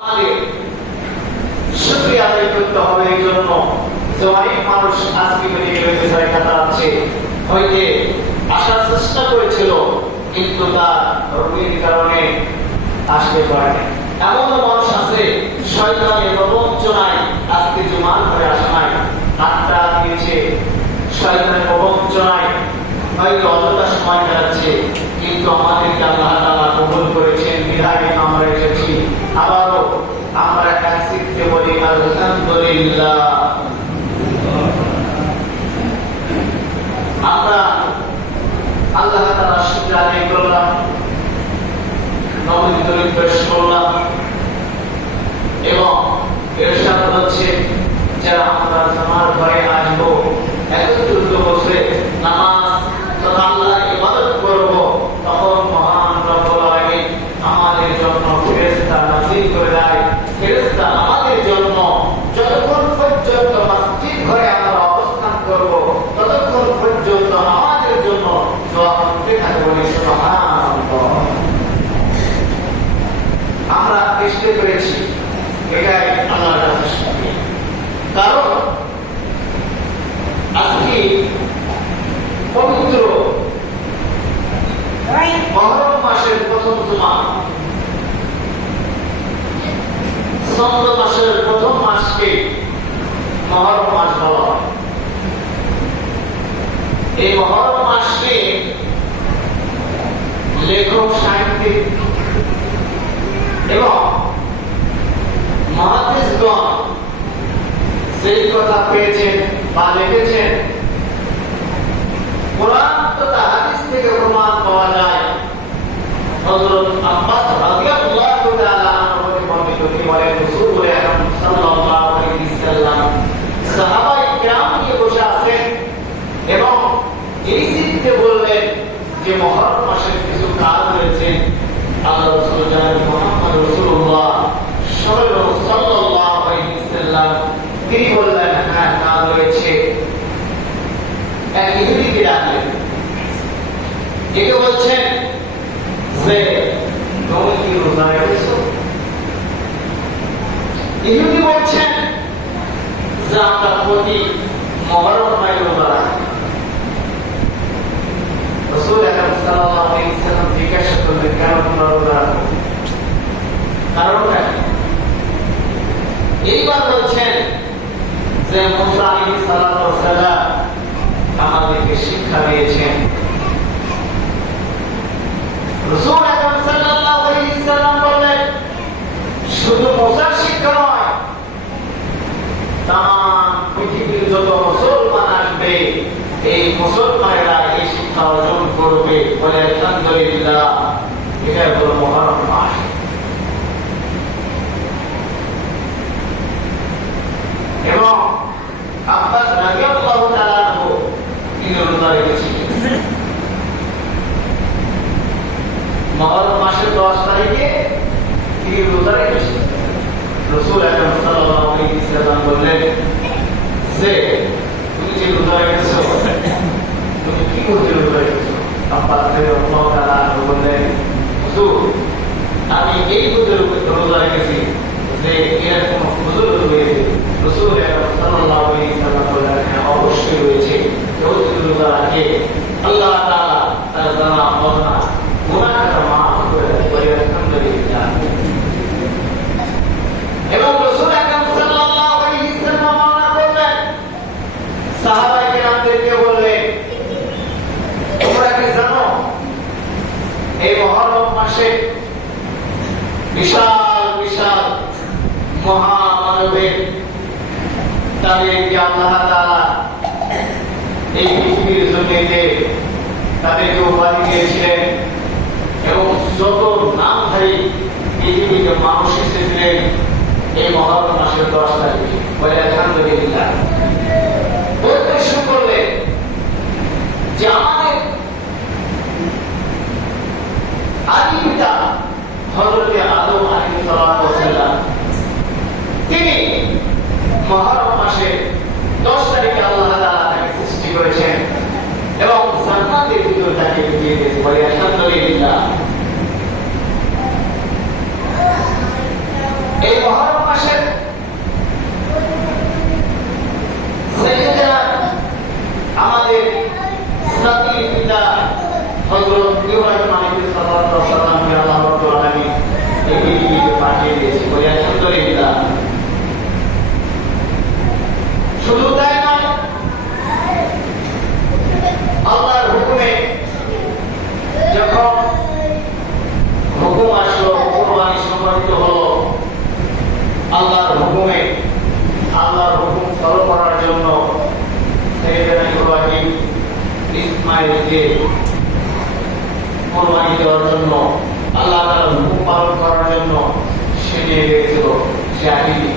আমাদের শুকরিয়া আদায় করতে হবে এই জন্য যে অনেক মানুষ আজকে মেডিকেল বিষয়ে কাটাচ্ছে হইতে আসার চেষ্টা করেছিল কিন্তু তার রোগের কারণে আসতে পারেনি। এমন মানুষ আছে শয়তানের প্রবঞ্চনায় আজকে জুমার করে আসা নাই, আত্মা দিয়েছে শয়তানের প্রবঞ্চনায় হয়তো অযথা সময় কাটাচ্ছে, কিন্তু আমাদেরকে আল্লাহ তাআলা কবুল করেছেন বিধায় আমরা এসেছি। আবারও আমরা একসিতে বলি আলহামদুলিল্লাহ। আমরা আল্লাহ তাআলার শুকর আদায় করলাম, নবী দরুদ পেশ করলাম এবং ইরশাদ হচ্ছে যারা আমরা জামার ঘরে আসবো একত্রিত বসে নামাজ তথা আল্লাহর ইবাদত করব, তখন মহান রব্বুল আলামিন আমাদের জন্য ফেরেশতা নাযিল করে দেয়। ফেরেশতা আমাদের জন্য যতক্ষণ পর্যন্ত মসজিদ ঘরে আমরা অবস্থান করব ততক্ষণ পর্যন্ত আমাদের জন্য দোয়া করতে থাকবে। সুবহানাল্লাহ। আমরা চেষ্টা করেছি, এটাই আল্লাহর কাছে শুকরিয়া। কারণ আজকে পবিত্র মুহররম মাসের প্রথম জুমা, চন্দ্র মাসের প্রথম মাসকে মুহররম মাস বলা হয়। এই মুহররম মাসকে লেখক, সাহিত্যিক এবং মুহাদ্দিসগণ সেই কথা পেয়েছেন বা লিখেছেন, কোরআন তথা হাদিস থেকে প্রমাণ পাওয়া যায়। হযরত আব্বাস রাদিয়াল্লাহু তাআলা আনহু বর্ণিত তিনি বলেন, রাসূল আকরাম সাল্লাল্লাহু আলাইহি ওয়াসাল্লাম সাহাবায়ে কিরাম নিয়ে বসে আছেন এবং এই সিদ্ধান্তে বললেন যে মুহররম মাসের কিছু কাজ রয়েছে। আল্লাহ রাসূল জানান মুহাম্মদ রাসূলুল্লাহ সাল্লাল্লাহু আলাইহি ওয়াসাল্লাম তিনি বললেন, হ্যাঁ কাজ রয়েছে। এক ইহুদিকে ডাকলেন, একে বলছেন যে তুমি কি রোজা রেখেছো? ইহুদি বলছেন যে আমরা প্রতি মুহররম মাসে রোজা রাখি। রাসূল আকরাম সাল্লাল্লাহু আলাইহি ওয়াসাল্লাম জিজ্ঞাসা করলেন, কেন তোমরা রোজা রাখো? কারণটা এইবার বলছেন যে মুসা আলাইহিস সালাম আমাদেরকে শিক্ষা দিয়েছেন। রাসূল আকরাম সাল্লাল্লাহু আলাইহি ওয়াসাল্লাম বললেন, শুধু মুসার শিক্ষা নয়, তাম পৃথিবীর যত মুসলমান আসবে এই মুসলমানেরা এই শিক্ষা অর্জন করবে। বলে আলহামদুলিল্লাহ, এটা হলো মুহররম মাস। এবং আব্বাস রাদিয়াল্লাহু তাআলা আনহু তিনি রোজা রেখেছিলেন। মুহররম মাসের 10 তারিখে তিনি রোজা রেখেছিলেন। রাসূল আকরাম সাল্লাল্লাহু আলাইহি ওয়াসাল্লাম বললেন যে তুমি যে রোজা রেখেছো তুমি কি করতে রোজা রেখেছো? আব্বাস রাদিয়াল্লাহু তাআলা আনহু বললেন, হুজুর আমি এই রোজা রেখেছি যে এর কোন হুজুর রয়েছে? রাসূল আকরাম সাল্লাল্লাহু আলাইহি ওয়াসাল্লাম বললেন, হ্যাঁ অবশ্যই রয়েছে। কেউ যদি রোজা রাখে আল্লাহ তাআলা তার জানা অজানা গুনাহটা মাফ করে দেন। বলে আলহামদুলিল্লাহ। এবং রাসূল আকরাম সাল্লাল্লাহু আলাইহি ওয়াসাল্লাম মানা করলেন, সাহাবায়ে কেরামদেরকে বললেন, তোমরা কি জানো এই মুহররম মাসে বিশাল বিশাল মহামানবের তাদেরকে আল্লাহ তাআলা এই পৃথিবীর জমিতে তাদেরকে উপাধি দিয়েছিলেন এবং যত নামধারী পৃথিবীতে মানুষ এসেছিলেন এই মুহররম মাসের 10 তারিখে। বলে আলহামদুলিল্লাহ। বলতে শুরু করলেন যে আমাদের আদি পিতা হযরত আদম আলাইহিস সালাম তিনি মুহররম মাসে 10 তারিখে আল্লাহ তাআলা তাকে সৃষ্টি করেছেন এবং জান্নাতের ভিতরে তাকে দিয়ে দিয়েছেন। বলে আলহামদুলিল্লাহ। এই মুহররম মাসের সাইয়্যিদনা আমাদের জাতির পিতা হযরত ইব্রাহিম আলাইহিস সালামকে আল্লাহ রাব্বুল আলামিন এই পৃথিবীতে পাঠিয়ে দিয়েছে। বলে আলহামদুলিল্লাহ। শুধু তাই নয়, আল্লাহর হুকুমে যখন হুকুম আসলো, কুরবানি সংগঠিত হলো, আল্লাহর হুকুমে আল্লাহর হুকুম ফলো করার জন্য সাইয়্যিদনা ইব্রাহিম ইসমাঈলকে কুরবানি দেওয়ার জন্য, আল্লাহ তাআলার হুকুম পালন করার জন্য সে নিয়ে গিয়েছিল শাহিদি।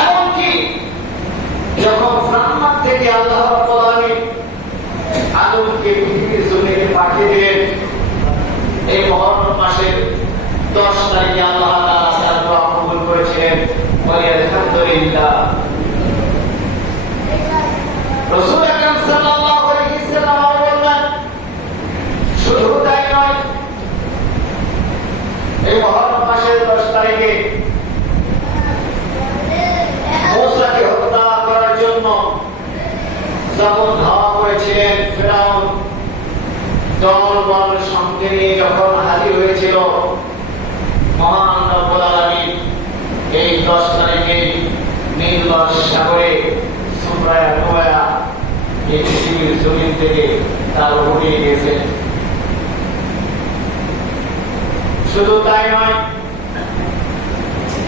এমনকি যখন জান্নাত থেকে আল্লাহ রাব্বুল আলামিন আদমকে পৃথিবীর জমিনে পাঠিয়ে দিলেন, এই মুহররম মাসের 10 তারিখে আল্লাহ তাআলা তার দোয়া কবুল করেছিলেন। বলে আলহামদুলিল্লাহ। রাসূল আকরাম সাল্লাল্লাহু আলাইহি ওয়াসাল্লাম বলেন, শুধু তাই নয়, এই মুহররম মাসের 10 তারিখে মূসাকে হত্যা করার জন্য যখন ধাওয়া করেছিলেন ফিরআউন, দলবল সঙ্গে নিয়ে যখন হাজির হয়েছিল, মহান রব্বুল আলামিন এই 10 তারিখে নীল সাগরে সুবরায়া নোয়া এই পৃথিবীর জমিন থেকে তার উঠিয়ে গেছেন। শুধু তাই নয়,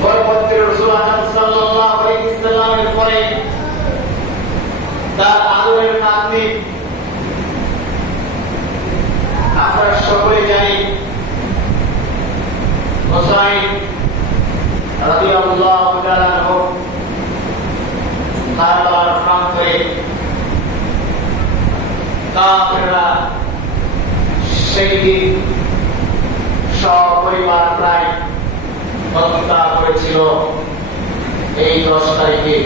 পরবর্তী রাসূল আকরাম সাল্লাল্লাহু আলাইহি ওয়াসাল্লামের পরে তার আদরের নাতনি, আমরা সকলে জানি, হুসাইন রাদিয়াল্লাহু তাআলা আনহু কারবালার প্রান্তরে কাফেররা সেই দিন সপরিবার প্রায় হত্যা করেছিল এই 10 তারিখে।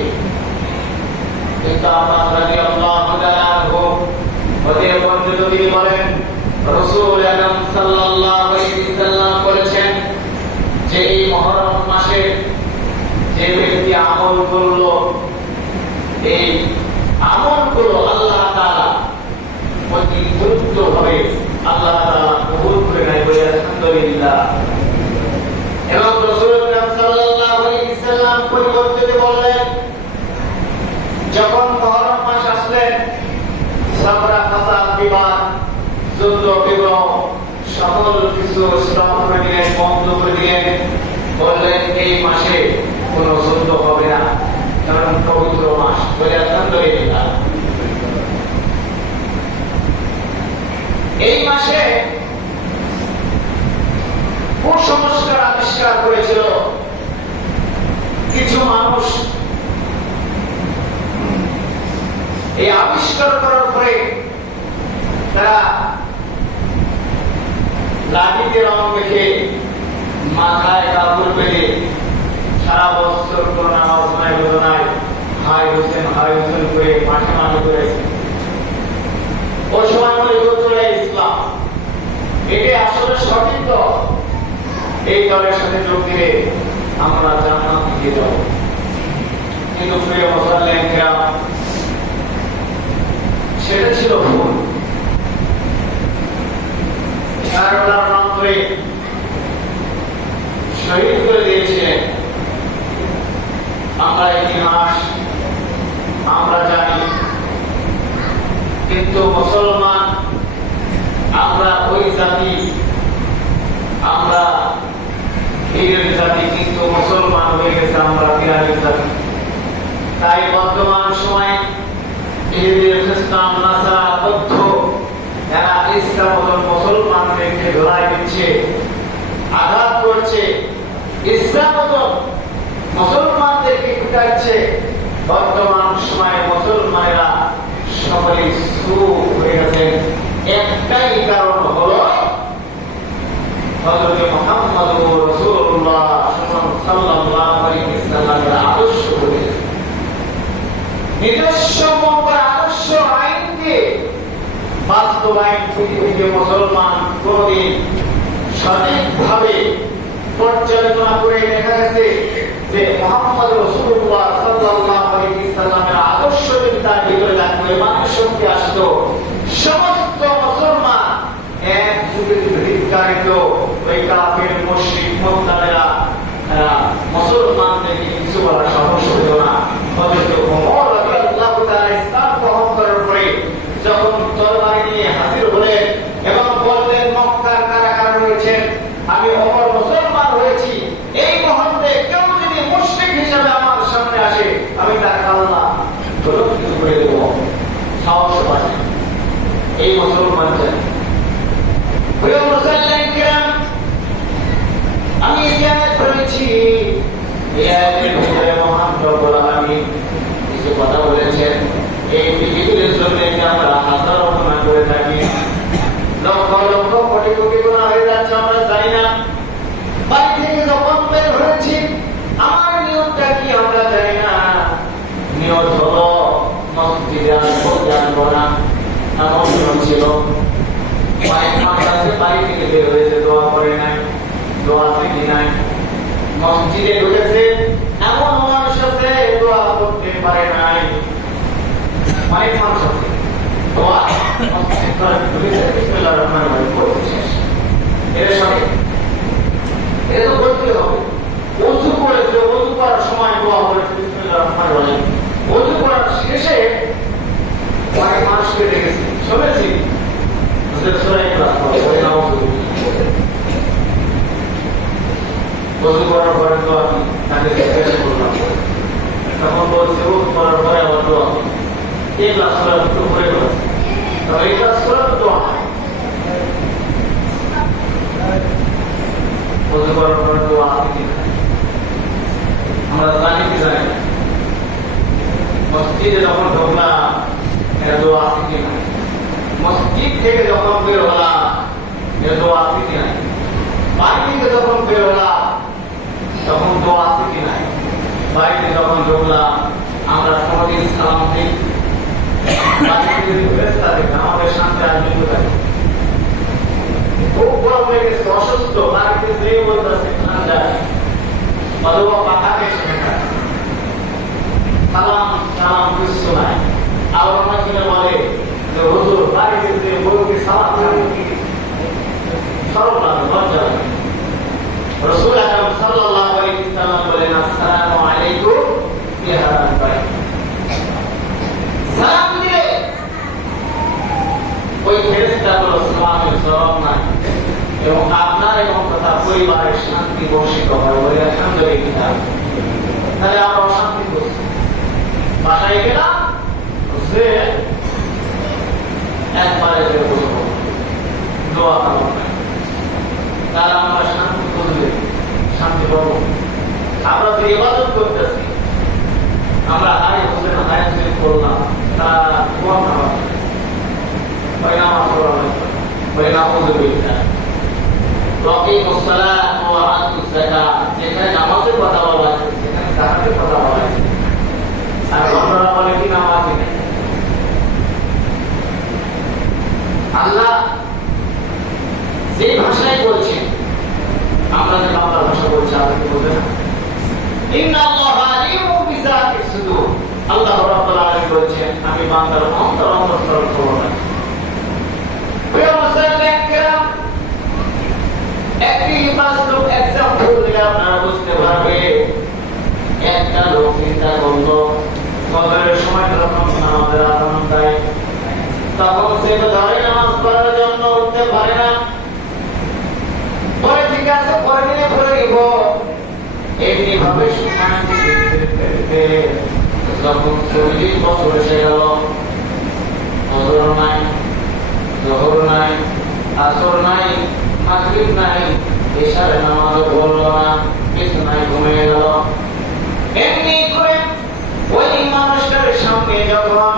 কিন্তু আব্বাস রাদিয়াল্লাহু তাআলা আনহু ওদের বন্ধু তিনি বলেন, রাসূল আকরাম সাল্লাল্লাহু আলাইহি ওয়াসাল্লাম বলেছেন যে এই মুহররম মাসে যে ব্যক্তি আমল করলো, এই আমলগুলো আল্লাহ তাআলা অতি দ্রুতভাবে আল্লাহ তাআলা কবুল করে নেয়। বলে আলহামদুলিল্লাহ। এবং রাসূল আকরাম সাল্লাল্লাহু আলাইহি ওয়াসাল্লাম পরিবর্তে বললেন, যখন মুহররম মাস আসলেন, সাবরা ফাসাদ বিবাদ যুদ্ধ বিগ্রহ সকল কিছু স্টপ করে দিলেন, বন্ধ করে দিলেন। বললেন এই মাসে কোনো যুদ্ধ হবে না, কারণ পবিত্র মাস। বলে আলহামদুলিল্লাহ। এই মাসে কুসংস্কার আবিষ্কার করেছিল কিছু মানুষ। এই আবিষ্কার করার পরে তারা লাঠিতে রং মেখে, মাথায় কাপড় বেঁধে সারা বছর কোন নামাজ নাই, রোজা নাই, হাই হোসেন করে মাঠে মাঠে করেছে। ওই সময় মনে করছিল ইসলাম, এটি আসলে সঠিক দল, এই দলের সাথে যোগ দিলে আমরা জান্নাত পেয়ে যাব। কিন্তু প্রিয় মুসলমান কিরাম, সেটা ছিল ভুল। কারবালার প্রান্তরে শহীদ করে দিয়েছিলেন। আমরা ইতিহাস আমরা জানি, কিন্তু মুসলমান আমরা ওই জাতি, আমরা বীরের জাতি, কিন্তু মুসলমান হয়ে গেছে আমরা বিরাগের জাতি। তাই বর্তমান সময়ে ইহুদি, খ্রিস্টান, নাসারা, বৌদ্ধ এরা ইসলাম মুসলমানদেরকে ধরাই দিচ্ছে, আঘাত করছে, ইসলাম মুসলমানদেরকে পিটাচ্ছে। বর্তমান সময়ে মুসলমানেরা সকলে চুপ হয়ে গেছেন। একটাই কারণ হলো হযরত মুহাম্মদ রাসূলুল্লাহ সাল্লাল্লাহু আলাইহি ওয়াসাল্লামের আদর্শ বলে নিজস্ব আদর্শ আইনকে বাস্তবায়ন পৃথিবীতে মুসলমান কোনদিন সঠিকভাবে দেখা গেছে যে মুহাম্মদ রাসূলুল্লাহ সাল্লাল্লাহু আলাইহি সাল্লামের আদর্শ যদি তার ভিতরে থাকতো, ইমানের শক্তি আসতো, সমস্ত মুসলমান এক যুগে বিরোধিত ওই কাফের মুশরিক মুরতাদেরা মুসলমানদেরকে কিছু বলার সাহস হতো না। হযরত ওমর রাদিয়াল্লাহু তাআলা ইসলাম গ্রহণ করার পরে যখন তরবারি নিয়ে হাজির হলেন এবং বললেন, মক্কার কারা কারা রয়েছেন, আমি ওমর মুসলমান হয়েছি, এই মুহূর্তে কেউ যদি মুশরিক হিসেবে আমার সামনে আসে আমি তার কাল্লা প্রলুব্ধ করে দেব। সাহস পায় এই মুসলমান চাই। প্রিয় মুসলমান কিরাম, আমি ইতিহাস পড়েছি, ইতিহাসের ভিতরে মহান রব্বুল আলামিন কিছু কথা বলেছেন। এই পৃথিবীর জমিনে আমরা হাজার গুনাহ করে থাকি, লক্ষ লক্ষ কোটি কোটি গুনাহ হয়ে যাচ্ছে, আমরা জানি না। বাড়ি থেকে যখন বের হয়েছি আমার নিয়তটা কি আমরা জানি না। নিয়ত হলো মসজিদে আসবো, জানবো না, এমন নিয়ম ছিল। অনেক মানুষ আছে বাড়ি থেকে বের হয়েছে, দোয়া করে নাই, দোয়া শিখি নাই। মসজিদে ঢুকেছে, এমন মানুষ আছে দোয়া করতে পারে নাই। অনেক মানুষ আছে দোয়া মসজিদ করে ঢুকেছে, বিসমিল্লাহির রহমানির রহিম পড়তে শেষ। এটা সঠিক? এটা তো বলতে হবে। ওযু করেছে, ওযু করার সময় দোয়া করেছে বিসমিল্লাহির রহমানির রহিম। ওযু করার শেষে অনেক মানুষকে দেখেছি, শুনেছি সূরা ইখলাস পড়ে না, ওযু করার পরে তো আমি তাকে জিজ্ঞাসা করলাম, তখন বলছে ওযু করার পরে আবার দোয়া। ইখলাস সূরা একটু পড়ে গেল, তবে ইখলাস সূরা তো দোয়া নাই। ওযু করার পরে দোয়া আছে কিনা আমরা জানি কি জানি না। মসজিদে যখন ঢুকলাম এর দোয়া আছে কিনা, মসজিদ থেকে যখন বের হলাম এর দোয়া আছে কিনা, বাড়ি থেকে যখন বের হলাম তখন দোয়া আছে কিনা, বাড়িতে যখন ঢুকলাম আমরা কোনদিন সালাম দিই, বাড়িতে যদি ফেরেশতা দেখে আমাদের শান্তি আসবে কোথায়? খুব গরম হয়ে গেছে, অসুস্থ, বাড়িতে যেয়ে বলতেছে ঠান্ডা, অথবা পাখাতে সেখানে সালাম সালাম কিছু নাই। আবার অনেক দিনে বলে যে হুজুর বাড়িতে যে বউকে সালাম দেন কি সরল লাগে, লজ্জা লাগে। রাসূল আকরাম সাল্লাল্লাহু আলাইহি ওয়াসাল্লাম বলেন, আসসালামু আলাইকুম ইয়া আহলাল বাইত। সালাম দিলে ওই ফেরেশতাগুলো সালামের জবাব নাই এবং আপনার এবং তথা পরিবারের শান্তি বর্ষিত হয়। বলে আলহামদুলিল্লাহ। তাহলে আমরা অশান্তি করছি, বাসায় গেলাম যে একবারে যে বলবো দোয়া করবো, তাহলে আমরা শান্তি বুঝলে শান্তি পাবো। আমরা যে ইবাদত করতেছি, আমরা হাই হোসেন হাই হোসেন করলাম, তারা দোয়া খাওয়া ওই নামাজ পড়া ওই নামাজ বইটা ওয়াকিমুস সালাত ওয়া আতুজ যাকাত, যেখানে নামাজের কথা বলা আছে সেখানে যাকাতের কথা বলা আছে। আর আমরা বলে কি নামাজ নেই। আল্লাহ যে ভাষায় বলছেন, আমরা যে বাংলা ভাষা বলছি আপনি বলবেন না, ইন্নাল্লাহা আলিমুম বিযাতিস সুদূর। আল্লাহ রাব্বুল আলামিন বলছেন আমি বান্দার অন্তর অন্তঃস্থল খবর রাখি। প্রিয় মুসলিম কিরাম, একটি বাস্তব এক্সাম্পল দিলে আপনারা বুঝতে পারবে। একটা লোক চিন্তা করলো ফজরের সময় যখন নামাজের আযান দেয় তখন সে তো ধরে নামাজ পড়ার জন্য উঠতে পারে না। পরে ঠিক আছে, পরে দিনে পড়ে নিব, এমনি ভাবে সময় দিতে যখন 40 বছর এসে গেল, ফজর নাই, যোহর নাই, আসর নাই, মাগরিব নাই, এশার নামাজও পড়লো না, কিছু নাই, ঘুমিয়ে গেল। এমনি করে ওই মানুষটার সামনে যখন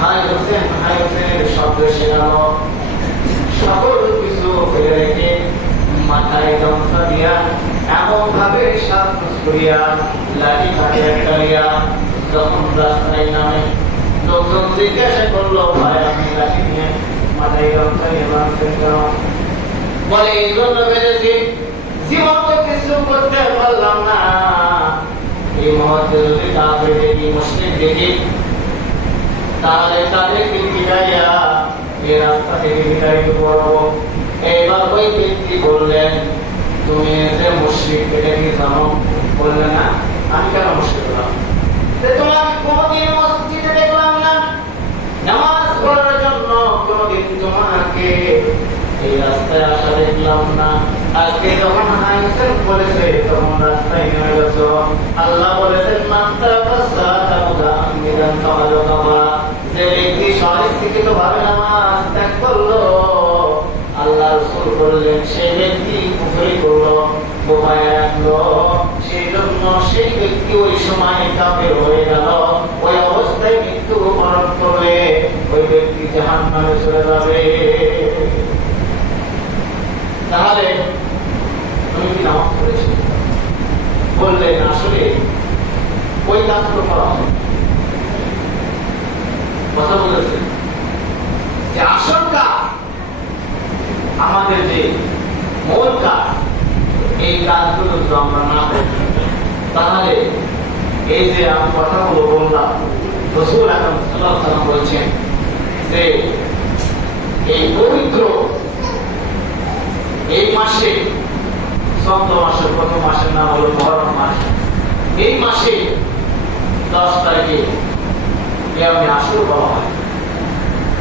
হাই হোসেনের শব্দ এসে গেল, সকল কিছু ফেলে রেখে মাথায় গামছা দিয়া এমন ভাবে শ্বাস করিয়া লাঠি কাটে একটা লিয়া যখন রাস্তায় নামে, লোকজন জিজ্ঞাসা করলো ভাই আপনি লাঠি নিয়ে মাথায় গামছা নিয়ে বাঁধছেন কেন? বলে এই জন্য বেড়েছি জীবন তো কিছু কিছু করতে পারলাম না, এই মুহূর্তে যদি কাফের দেখি, মুশরিক দেখি, তাহলে তাদেরকে বিদায়া এই রাস্তা থেকে বিতাড়িত করবো। এইবার ওই ব্যক্তি বললেন, তুমি যে মুশরিক এটা কি জানো? বললে না, আমি কেন মুশরিক হলাম? তোমাকে কোনদিন মসজিদে দেখলাম না, নামাজ পড়ার জন্য কোনদিন তোমাকে এই রাস্তায় আসা দেখলাম না। আজকে যখন আইনসেন বলেছে তখন রাস্তায় নেমে গেছো। আল্লাহ বলেছেন, যে ব্যক্তি স্বনিশ্চিত ভাবে নামাজ ত্যাগ করলো, আল্লাহ রাসূল বললেন সেই ব্যক্তি কুফরি করলো, বোমায় রাখলো, সেই জন্য সেই ব্যক্তি ওই সময় কাফের হয়ে গেল। ওই অবস্থায় মৃত্যু বরণ করলে ওই ব্যক্তি জাহান্নামে চলে যাবে। তাহলে তুমি কি নামাজ পড়েছো? বললেন আসলে ওই কাজগুলো করা হয়। কথা বলেছেন যে আসল কাজ, আমাদের যে মূল কাজ, এই কাজগুলো যদি আমরা না করি, তাহলে এই যে আমি কথাগুলো বললাম, রাসূল আকরাম সাল্লাল্লাহু আলাইহি ওয়াসাল্লাম বলছেন যে এই পবিত্র এই মাসে, চন্দ্র মাসের প্রথম মাসের নাম হলো মুহররম মাস, এই মাসে 10 তারিখে ইয়ামে আশুরা বলা হয়।